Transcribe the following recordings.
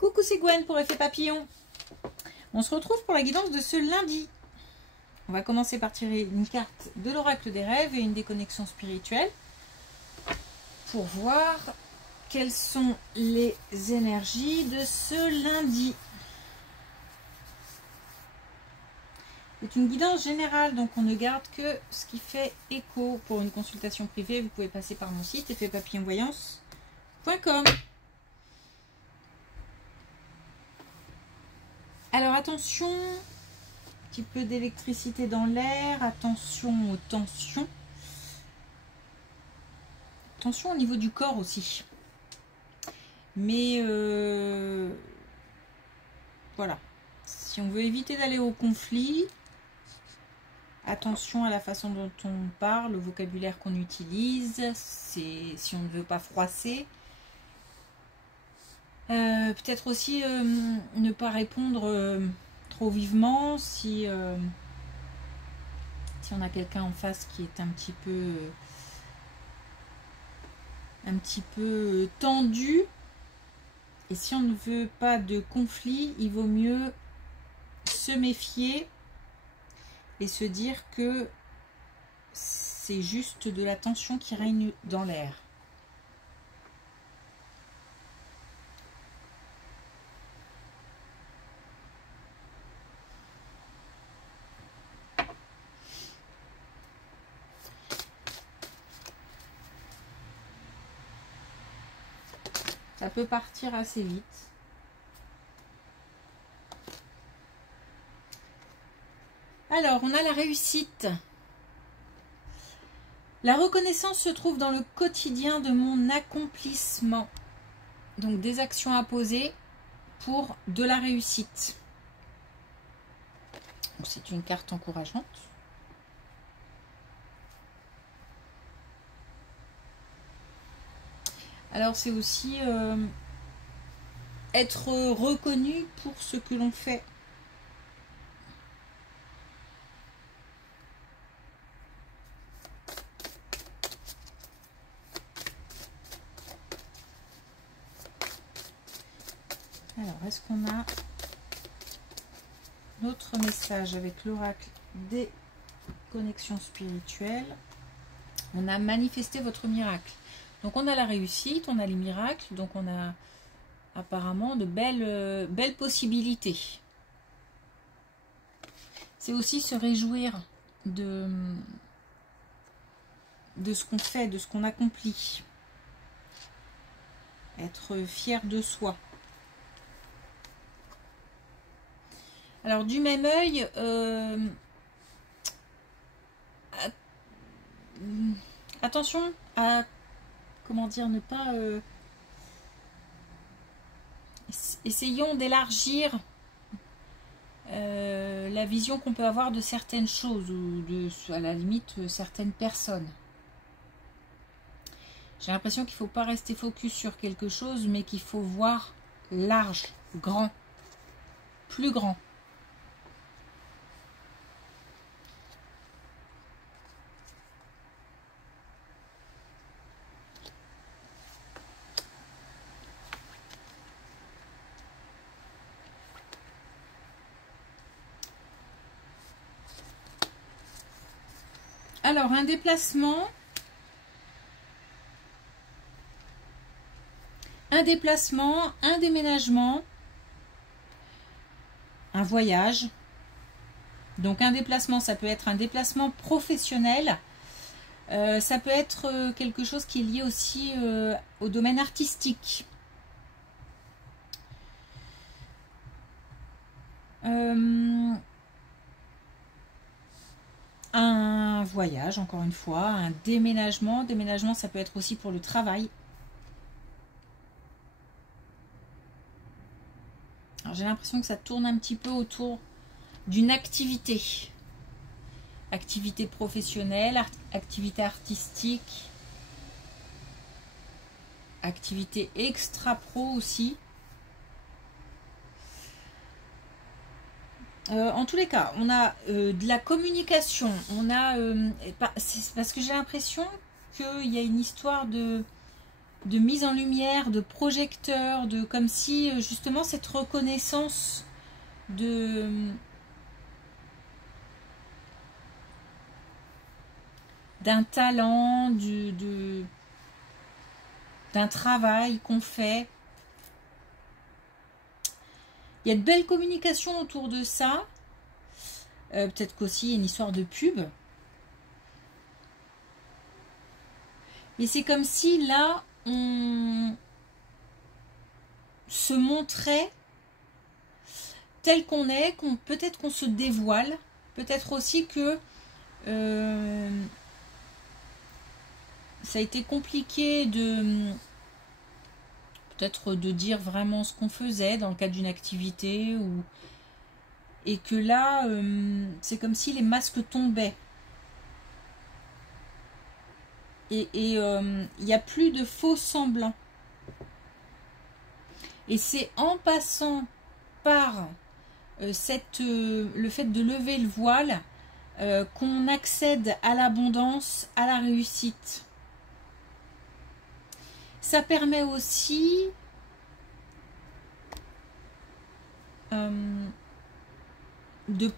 Coucou, c'est Gwen pour Effet Papillon. On se retrouve pour la guidance de ce lundi. On va commencer par tirer une carte de l'oracle des rêves et une déconnexion spirituelle pour voir quelles sont les énergies de ce lundi. C'est une guidance générale, donc on ne garde que ce qui fait écho. Pour une consultation privée, vous pouvez passer par mon site effetpapillonvoyance.com. Alors attention, un petit peu d'électricité dans l'air, attention aux tensions. Tension au niveau du corps aussi. Mais voilà, si on veut éviter d'aller au conflit, attention à la façon dont on parle, au vocabulaire qu'on utilise, si on ne veut pas froisser. Peut-être aussi ne pas répondre trop vivement si on a quelqu'un en face qui est un petit peu tendu. Et si on ne veut pas de conflit, il vaut mieux se méfier et se dire que c'est juste de la tension qui règne dans l'air. Ça peut partir assez vite. Alors, on a la réussite. La reconnaissance se trouve dans le quotidien de mon accomplissement. Donc, des actions à poser pour de la réussite. C'est une carte encourageante. Alors, c'est aussi être reconnu pour ce que l'on fait. Alors, est-ce qu'on a notre message avec l'oracle des connexions spirituelles? On a manifesté votre miracle. Donc, on a la réussite, on a les miracles, donc on a apparemment de belles possibilités. C'est aussi se réjouir de ce qu'on fait, de ce qu'on accomplit. Être fier de soi. Alors, du même œil, attention à, comment dire, ne pas... essayons d'élargir la vision qu'on peut avoir de certaines choses ou à la limite certaines personnes. J'ai l'impression qu'il ne faut pas rester focus sur quelque chose, mais qu'il faut voir large, grand, plus grand. Alors, un déplacement, un déménagement, un voyage. Donc, un déplacement, ça peut être un déplacement professionnel. Ça peut être quelque chose qui est lié aussi au domaine artistique. Un voyage, encore une fois, un déménagement. Déménagement, ça peut être aussi pour le travail. Alors, j'ai l'impression que ça tourne un petit peu autour d'une activité. Activité professionnelle, activité artistique, activité extra-pro aussi. En tous les cas, on a de la communication, on a c'est parce que j'ai l'impression qu'il y a une histoire de mise en lumière, de projecteur, de comme si justement cette reconnaissance d'un talent, d'un travail qu'on fait. Il y a de belles communications autour de ça. Peut-être qu'aussi il y a une histoire de pub. Mais c'est comme si là, on se montrait tel qu'on est, peut-être qu'on se dévoile, peut-être aussi que ça a été compliqué peut-être de dire vraiment ce qu'on faisait dans le cadre d'une activité, et que là, c'est comme si les masques tombaient. Et il n'y a plus de faux semblants. Et c'est en passant par le fait de lever le voile qu'on accède à l'abondance, à la réussite. Ça permet aussi de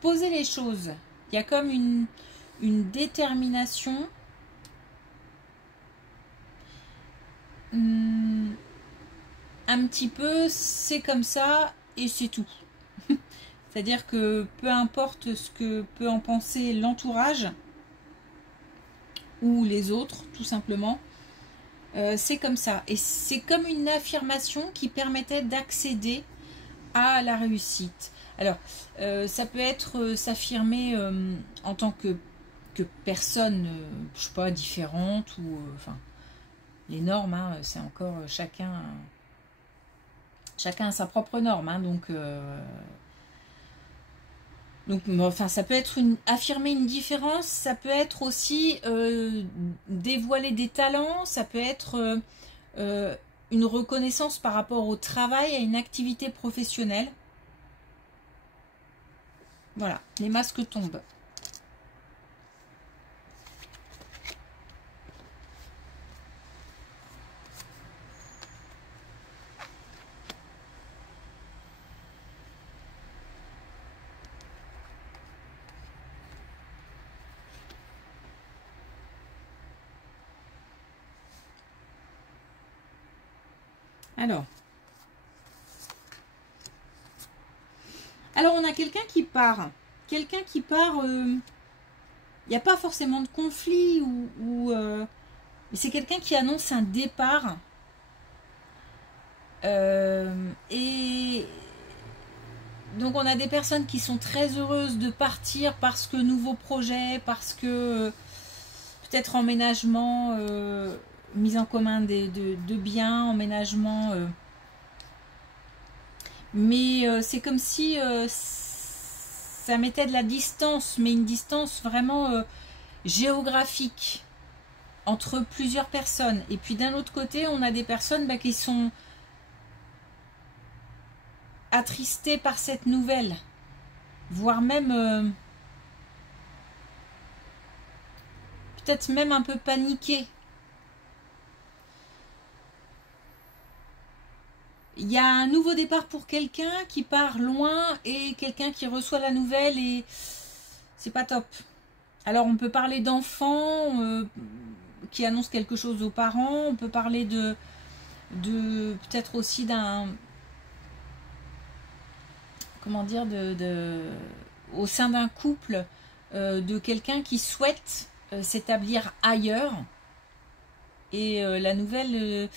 poser les choses. Il y a comme une détermination. Un petit peu, c'est comme ça et c'est tout. C'est-à-dire que peu importe ce que peut en penser l'entourage ou les autres, tout simplement, c'est comme ça. Et c'est comme une affirmation qui permettait d'accéder à la réussite. Alors, ça peut être s'affirmer en tant que personne, je sais pas, différente ou enfin. Les normes, hein, c'est encore chacun a sa propre norme, hein, donc enfin, ça peut être affirmer une différence, ça peut être aussi dévoiler des talents, ça peut être une reconnaissance par rapport au travail, à une activité professionnelle. Voilà, les masques tombent. Alors on a quelqu'un qui part. Quelqu'un qui part, il n'y a pas forcément de conflit, mais c'est quelqu'un qui annonce un départ. Et donc on a des personnes qui sont très heureuses de partir parce que nouveau projet, parce que peut-être emménagement, mise en commun de biens, emménagement. Mais c'est comme si ça mettait de la distance, mais une distance vraiment géographique entre plusieurs personnes. Et puis d'un autre côté, on a des personnes qui sont attristées par cette nouvelle, voire même peut-être même un peu paniquées. Il y a un nouveau départ pour quelqu'un qui part loin et quelqu'un qui reçoit la nouvelle et c'est pas top. Alors on peut parler d'enfants qui annoncent quelque chose aux parents, on peut parler de peut-être aussi d'un, comment dire, au sein d'un couple, de quelqu'un qui souhaite s'établir ailleurs et la nouvelle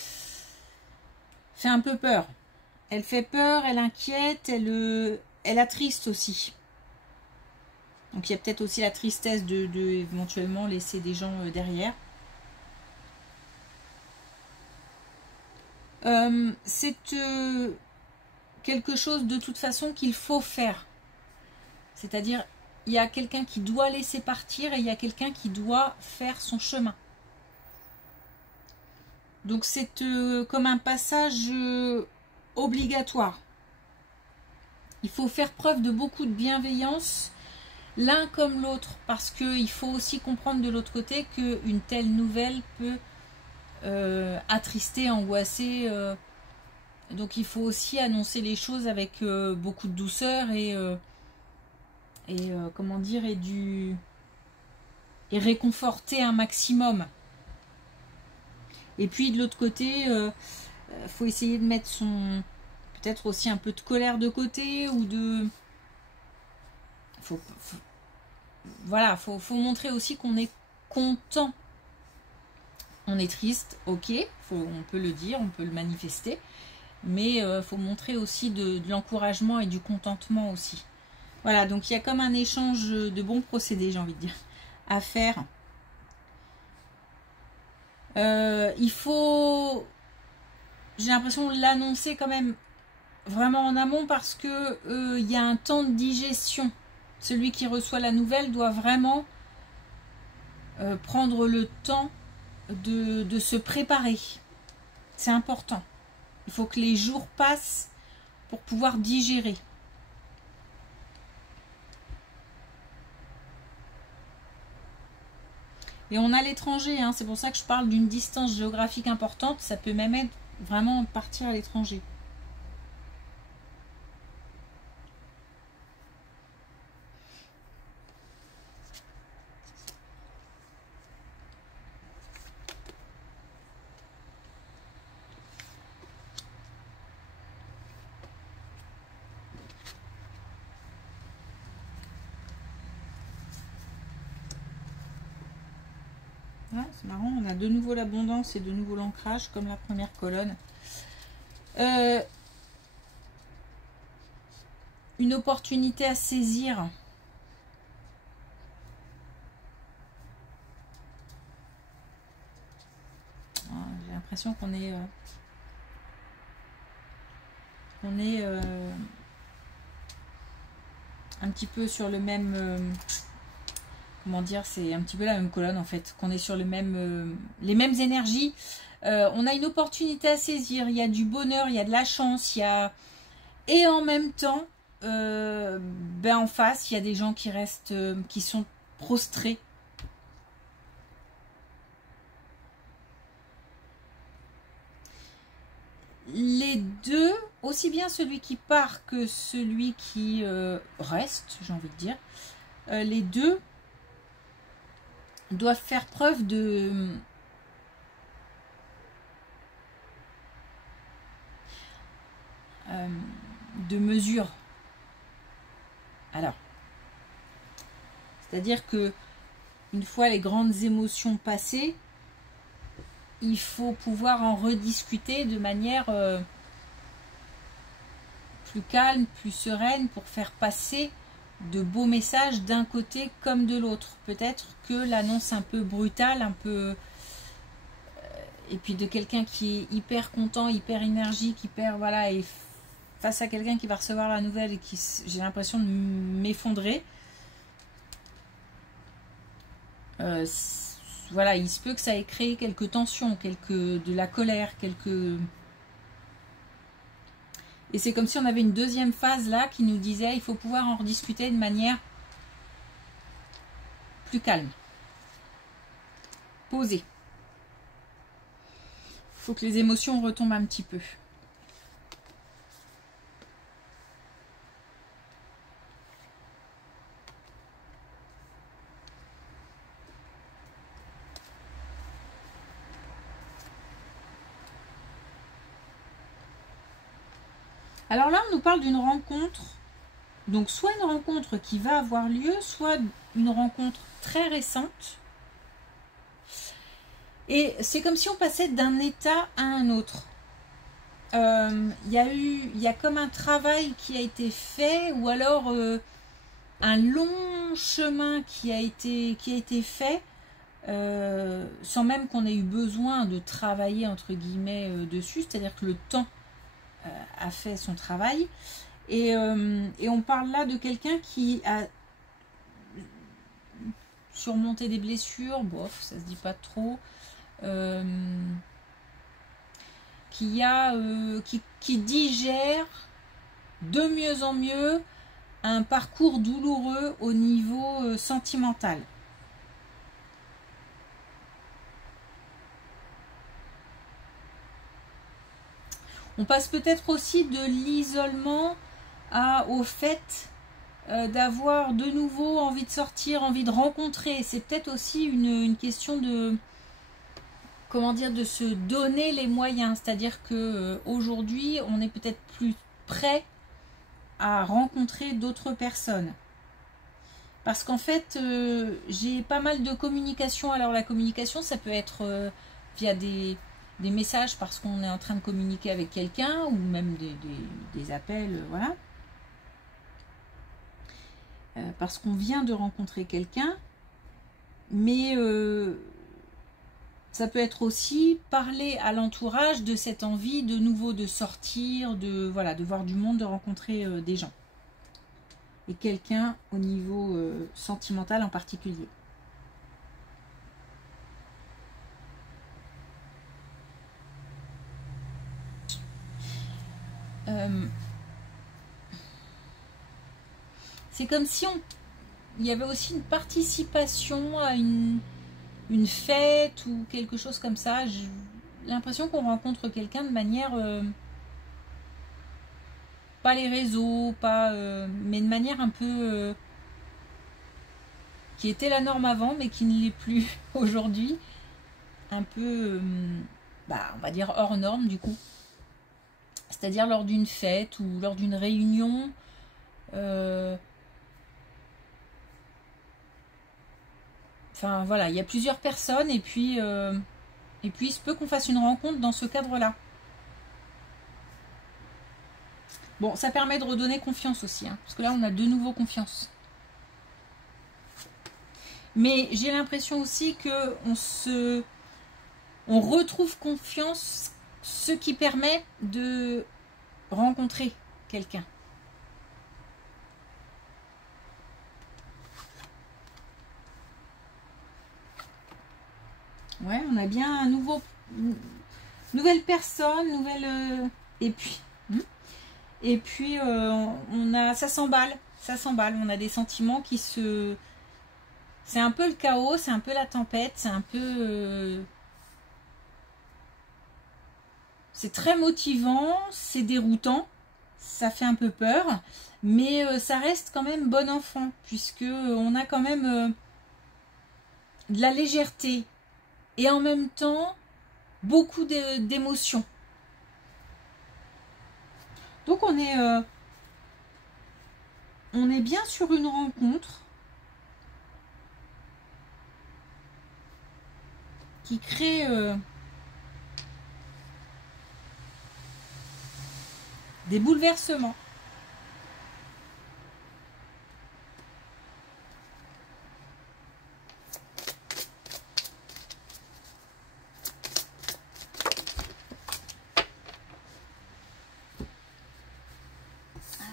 fait un peu peur. Elle fait peur, elle inquiète, elle attriste aussi. Donc il y a peut-être aussi la tristesse de éventuellement laisser des gens derrière. C'est quelque chose de toute façon qu'il faut faire. C'est-à-dire, il y a quelqu'un qui doit laisser partir et il y a quelqu'un qui doit faire son chemin. Donc c'est comme un passage obligatoire. Il faut faire preuve de beaucoup de bienveillance l'un comme l'autre, parce qu'il faut aussi comprendre de l'autre côté qu'une telle nouvelle peut attristé, angoissé. Donc il faut aussi annoncer les choses avec beaucoup de douceur et comment dire, et réconforter un maximum. Et puis de l'autre côté, faut essayer de mettre peut-être aussi un peu de colère de côté, ou de voilà, faut montrer aussi qu'on est content. On est triste, ok, on peut le dire, on peut le manifester, mais faut montrer aussi de l'encouragement et du contentement aussi. Voilà, donc il y a comme un échange de bons procédés, j'ai envie de dire, à faire. Il faut, j'ai l'impression de l'annoncer quand même vraiment en amont, parce que il y a un temps de digestion. Celui qui reçoit la nouvelle doit vraiment prendre le temps de se préparer. C'est important. Il faut que les jours passent pour pouvoir digérer. Et on a l'étranger, hein, c'est pour ça que je parle d'une distance géographique importante. Ça peut même être vraiment partir à l'étranger. Ouais, c'est marrant, on a de nouveau l'abondance et de nouveau l'ancrage comme la première colonne. Une opportunité à saisir. J'ai l'impression qu'on est un petit peu sur le même comment dire, c'est un petit peu la même colonne en fait, qu'on est sur les mêmes énergies. On a une opportunité à saisir, il y a du bonheur, il y a de la chance, il y a, et en même temps en face il y a des gens qui restent qui sont prostrés. Les deux, aussi bien celui qui part que celui qui reste, j'ai envie de dire, les deux doivent faire preuve de mesure. Alors, c'est-à-dire que une fois les grandes émotions passées, il faut pouvoir en rediscuter de manière plus calme, plus sereine, pour faire passer de beaux messages d'un côté comme de l'autre. Peut-être que l'annonce un peu brutale, un peu et puis de quelqu'un qui est hyper content, hyper énergique, hyper voilà, et face à quelqu'un qui va recevoir la nouvelle et qui, j'ai l'impression de m'effondrer. Voilà, il se peut que ça ait créé quelques tensions, de la colère, et c'est comme si on avait une deuxième phase là qui nous disait il faut pouvoir en rediscuter de manière plus calme, posée. Il faut que les émotions retombent un petit peu. Alors là, on nous parle d'une rencontre, donc soit une rencontre qui va avoir lieu, soit une rencontre très récente. Et c'est comme si on passait d'un état à un autre. Il y a comme un travail qui a été fait, ou alors un long chemin qui a été fait, sans même qu'on ait eu besoin de travailler entre guillemets dessus, c'est-à-dire que le temps a fait son travail, et on parle là de quelqu'un qui a surmonté des blessures, bof, ça se dit pas trop, qui digère de mieux en mieux un parcours douloureux au niveau sentimental. On passe peut-être aussi de l'isolement au fait d'avoir de nouveau envie de sortir, envie de rencontrer. C'est peut-être aussi une question de, comment dire, de se donner les moyens. C'est-à-dire que aujourd'hui, on est peut-être plus prêt à rencontrer d'autres personnes. Parce qu'en fait, j'ai pas mal de communication. Alors la communication, ça peut être via des messages parce qu'on est en train de communiquer avec quelqu'un, ou même des appels, voilà. Parce qu'on vient de rencontrer quelqu'un. Mais ça peut être aussi parler à l'entourage de cette envie de nouveau de sortir, de voir du monde, de rencontrer des gens. Et quelqu'un au niveau sentimental en particulier. C'est comme si il y avait aussi une participation à une fête ou quelque chose comme ça. J'ai l'impression qu'on rencontre quelqu'un de manière... pas les réseaux, mais de manière un peu... qui était la norme avant, mais qui ne l'est plus aujourd'hui. Un peu... on va dire hors norme du coup. C'est-à-dire lors d'une fête ou lors d'une réunion. Enfin voilà, il y a plusieurs personnes et puis il se peut qu'on fasse une rencontre dans ce cadre-là. Bon, ça permet de redonner confiance aussi, hein, parce que là on a de nouveau confiance. Mais j'ai l'impression aussi que on retrouve confiance, ce qui permet de rencontrer quelqu'un. Ouais, on a bien un nouvelle personne, et puis on a, ça s'emballe, on a des sentiments qui c'est un peu le chaos, c'est un peu la tempête, c'est un peu c'est très motivant, c'est déroutant, ça fait un peu peur, mais ça reste quand même bon enfant, puisque on a quand même de la légèreté et en même temps beaucoup d'émotions. Donc on est bien sur une rencontre qui crée des bouleversements.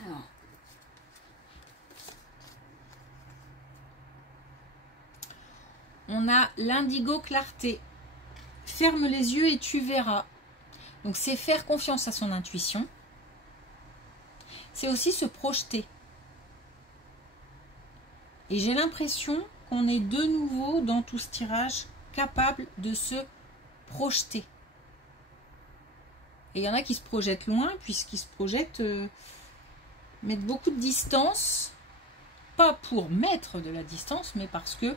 Alors, on a l'indigo clarté. Ferme les yeux et tu verras. Donc c'est faire confiance à son intuition. C'est aussi se projeter. Et j'ai l'impression qu'on est de nouveau dans tout ce tirage capable de se projeter. Et il y en a qui se projettent loin, puisqu'ils se projettent mettre beaucoup de distance, pas pour mettre de la distance, mais parce que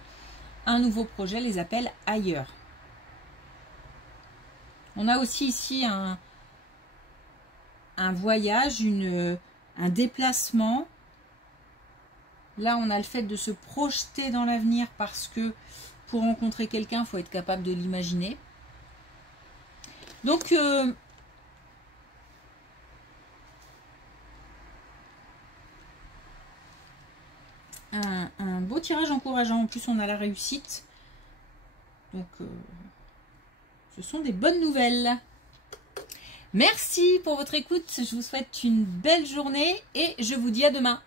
un nouveau projet les appelle ailleurs. On a aussi ici un voyage, un déplacement. Là, on a le fait de se projeter dans l'avenir parce que pour rencontrer quelqu'un, il faut être capable de l'imaginer. Donc, un beau tirage encourageant. En plus, on a la réussite. Donc, ce sont des bonnes nouvelles. Merci pour votre écoute. Je vous souhaite une belle journée et je vous dis à demain.